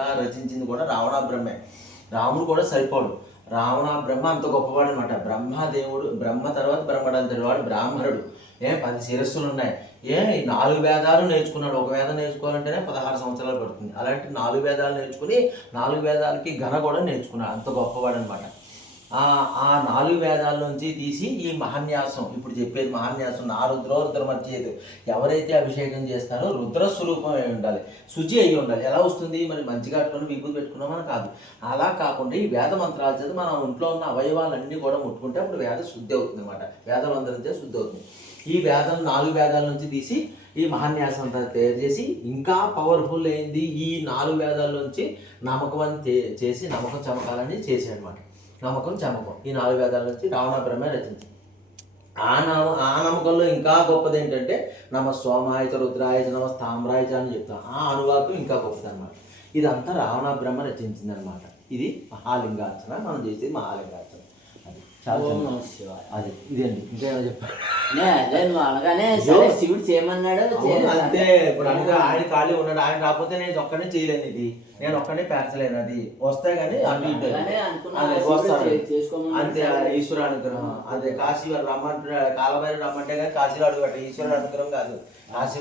రచించింది కూడా రావణ బ్రహ్మే. రాముడు కూడా సరిపోడు. రావణ బ్రహ్మ అంత గొప్పవాడు అనమాట బ్రహ్మ దేవుడు బ్రహ్మ తర్వాత బ్రహ్మడు వాడు బ్రాహ్మణుడు. ఏ పది శిరస్సులు ఉన్నాయి. ఏ నాలుగు వేదాలు నేర్చుకున్నాడు. ఒక వేదం నేర్చుకోవాలంటేనే పదహారు సంవత్సరాలు పడుతుంది. అలాంటి నాలుగు వేదాలు నేర్చుకుని నాలుగు వేదాలకి ఘన కూడా నేర్చుకున్నాడు. అంత గొప్పవాడు అనమాట ఆ నాలుగు వేదాల నుంచి తీసి ఈ మహాన్యాసం ఇప్పుడు చెప్పేది మహాన్యాసం ఆ రుద్రో రుద్రమర్చేది ఎవరైతే అభిషేకం చేస్తారో రుద్ర స్వరూపం అయి ఉండాలి శుచి అయి ఉండాలి. ఎలా వస్తుంది? మరి మంచిగా కట్టుకొని విభూతి పెట్టుకున్నామని కాదు. అలా కాకుండా ఈ వేద మంత్రాల చేత మన ఒంట్లో ఉన్న అవయవాలన్నీ కూడా ముట్టుకుంటే అప్పుడు వేద శుద్ధి అవుతుంది అనమాట వేద మంత్రం చేత శుద్ధి అవుతుంది. ఈ వేదం నాలుగు వేదాల నుంచి తీసి ఈ మహాన్యాసం అంతా తయారు చేసి ఇంకా పవర్ఫుల్ అయింది ఈ నాలుగు వేదాల నుంచి నమ్మకం అని చేసి నమ్మకం చమకాలని చేశాడు అనమాట నమ్మకం చమకం. ఈ నాలుగు వేదాల నుంచి రావణ బ్రహ్మ రచించి ఆ నమ ఆ నమ్మకంలో ఇంకా గొప్పది ఏంటంటే నమ సోమాయచ రుద్రాయచ నమ తామ్రాయచ అని చెప్తాం ఆ అనువాకం ఇంకా గొప్పది అనమాట ఇదంతా రావణ బ్రహ్మ రచించింది అనమాట ఇది మహాలింగార్చన మనం చేసేది మహాలింగార్చన. అది చాలా. అది ఇదండి ఇంకేమైనా చెప్పాలి? నే, అదే నువ్వు అనగానే సరే శివుడు చేయమన్నాడు. అంతే. ఇప్పుడు అనగా ఆయన ఖాళీ ఉన్నాడు. ఆయన రాకపోతే నేను ఒక్కడే చేయలేను ఇది. నేను ఒక్కడే పేర్చలేను అది. వస్తాయి కానీ చేసుకోమన్నాడు. అంతే ఆ ఈశ్వర అనుగ్రహం అదే కాశీ వారు రమ్మంటున్నాడు కాలభైరు రమ్మంటే కానీ కాశీలో అడుగు ఈశ్వరుడు అనుగ్రహం కాదు. కాశీ